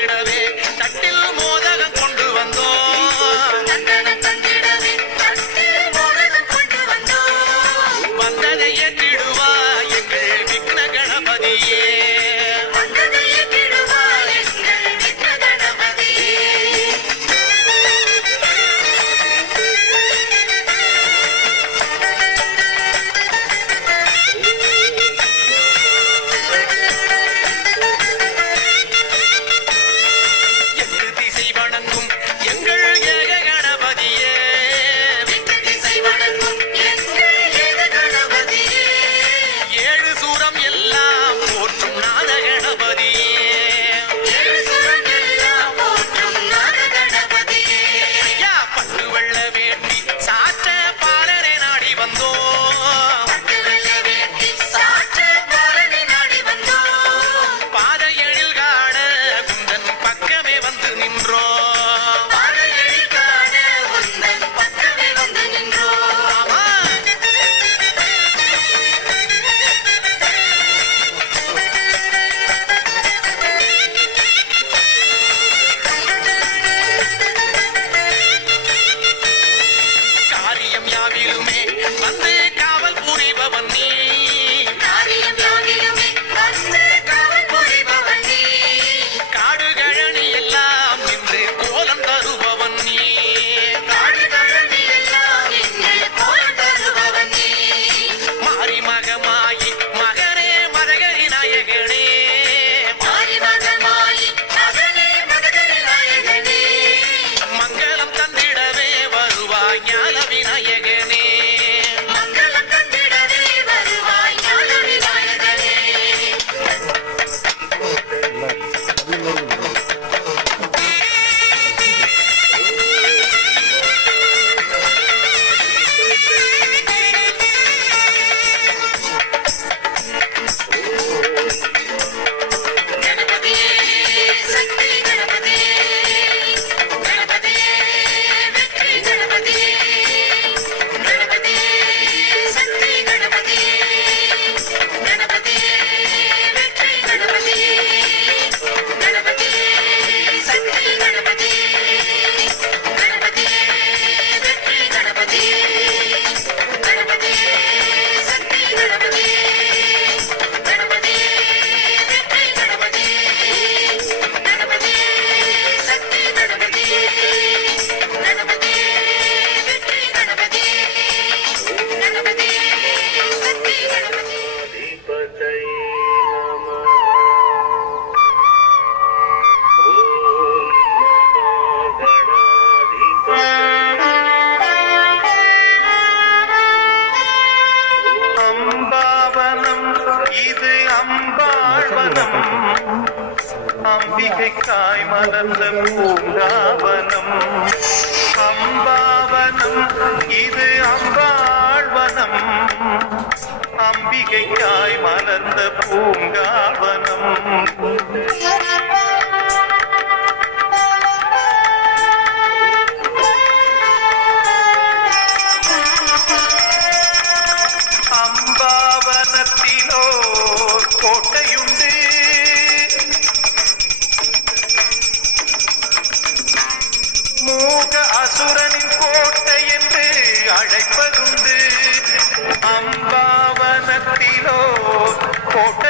தந்திடவே தட்டில் மோதகம் கொண்டு வந்தோம். வந்ததை ஏற்றிடுவா எங்கள் விக்ன கணபதியே. வந்து காவல் புரிபவன் நீ. காடுகழனி எல்லாம் நின்று கோலம் தருபவன் நீ. மாறி மகமாயி மகனே மதகரி நாயகனே. மங்களம் தந்திடவே வருவாய் ஞான விநாயகனே. இது அம்பாழ்வனம் அம்பிகைக்காய் மலர்ந்த பூங்காவனம். அம்பாவனம் இது அம்பாழ்வனம் அம்பிகைக்காய் மலர்ந்த பூங்காவனம். அம்பாவனத்திலோ கோட்டையுண்டு, மூக அசுரனின் கோட்டை என்று அழைப்பதுண்டு. அம்பாவனத்திலோ கோட்டை